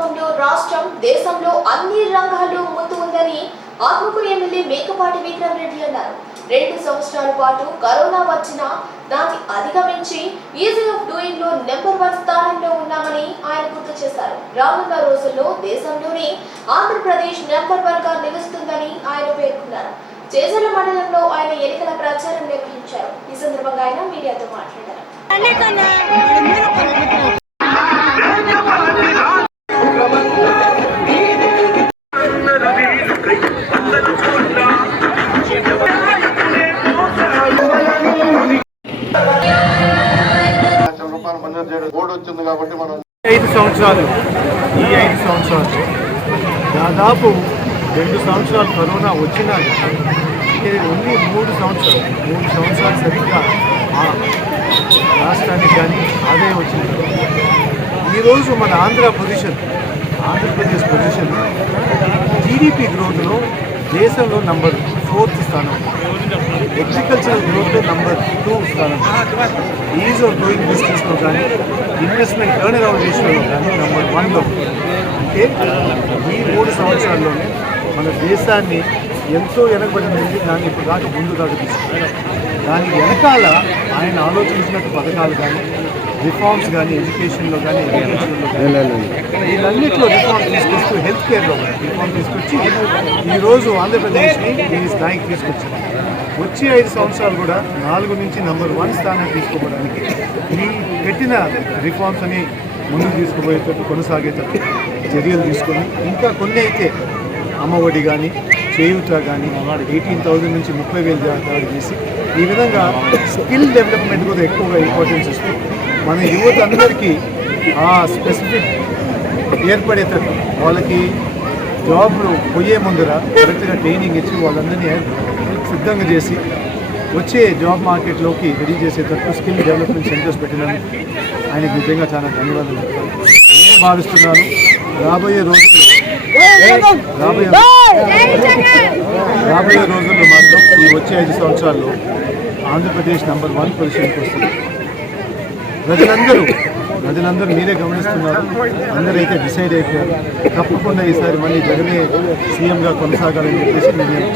నాయకత్వంలో రాష్ట్రం దేశంలో అన్ని రంగాల్లో ముందు ఉందని ఆత్మకూరు ఎమ్మెల్యే మేకపాటి విక్రమరెడ్డి అన్నారు. రెండు సంవత్సరాల పాటు కరోనా వచ్చినా దాన్ని అధిగమించి ఈజీ ఆఫ్ డూయింగ్లో నెంబర్ వన్ స్థానంలో ఉన్నామని ఆయన గుర్తు చేశారు. రానున్న రోజుల్లో దేశంలోనే ఆంధ్రప్రదేశ్ నెంబర్ వన్గా నిలుస్తుందని ఆయన పేర్కొన్నారు. చేజల మండలంలో ఆయన ఎన్నికల ప్రచారం నిర్వహించారు. ఈ సందర్భంగా ఆయన మీడియాతో మాట్లాడారు. లక్షల చేయడం బోర్డు వచ్చింది కాబట్టి మనం ఐదు సంవత్సరాలు. ఈ ఐదు సంవత్సరాలు. దాదాపు రెండు సంవత్సరాలు కరోనా వచ్చినా ఇది ఓన్లీ మూడు సంవత్సరాలు. మూడు సంవత్సరాలు సరిగ్గా ఆ రాష్ట్రానికి కానీ ఆదాయం వచ్చింది. ఈరోజు మన Andhra position Andhra Pradesh position GDP గ్రోత్లో దేశంలో నంబర్ ఫోర్త్ స్థానం. అగ్రికల్చరల్ గ్రోత్లో నంబర్ టూ స్థానం. ఈజ్ ఆఫ్ డూయింగ్ బిజినెస్లో కానీ ఇన్వెస్ట్మెంట్ టర్న్ అరౌండ్ రేషియోలో కానీ నంబర్ వన్లో అంటే ఈ మూడు సంవత్సరాల్లోనే మన దేశాన్ని ఎంతో వెనకబడినది దాన్ని ఇప్పుడు దాకా ముందు దాకా తీసుకున్నారు వెనకాల ఆయన ఆలోచించినట్టు పథకాలు కానీ రిఫార్మ్స్ కానీ ఎడ్యుకేషన్లో కానీ వీళ్ళన్నింటిలో రిఫార్మ్ తీసుకొస్తూ హెల్త్ కేర్లో రిఫార్మ్ తీసుకొచ్చి ఈరోజు ఆంధ్రప్రదేశ్ని ఈ స్థాయికి తీసుకొచ్చారు. వచ్చే ఐదు సంవత్సరాలు కూడా నాలుగు నుంచి నంబర్ వన్ స్థానం తీసుకోవడానికి ఈ పెట్టిన రిఫార్మ్స్ అని ముందుకు తీసుకుపోయేటట్టు కొనసాగేటట్టు చర్యలు తీసుకొని ఇంకా కొన్ని అయితే అమ్మఒడి కానీ చేయూత కానీ ఎయిటీన్ థౌజండ్ నుంచి ముప్పై వేలు దాకా చేసి ఈ విధంగా స్కిల్ డెవలప్మెంట్ కూడా ఎక్కువగా ఇంపార్టెన్స్ ఇస్తూ మన యువత అందరికీ ఆ స్పెసిఫిక్ ఏర్పడేటట్టు వాళ్ళకి జాబ్లు పోయే ముందర కరెక్ట్గా ట్రైనింగ్ ఇచ్చి వాళ్ళందరినీ సిద్ధంగా చేసి వచ్చే జాబ్ మార్కెట్లోకి రెడీ చేసేటట్టు స్కిల్ డెవలప్మెంట్ సెంటర్స్ పెట్టినందుకు ఆయనకి నిజంగా చాలా ధన్యవాదాలు. నేను భావిస్తున్నాను రాబోయే రోజుల్లో రాబోయే రాబోయే రోజుల్లో మాత్రం ఈ వచ్చే ఐదు సంవత్సరాల్లో ఆంధ్రప్రదేశ్ నంబర్ వన్ పొజిషన్కి వస్తుంది. ప్రజలందరూ ప్రజలందరూ మీరే గమనిస్తున్నారు. అందరైతే డిసైడ్ అయిపోయారు. తప్పకుండా ఈసారి మళ్ళీ జగనే సీఎంగా కొనసాగాలని చెప్పేసి నిర్ణయం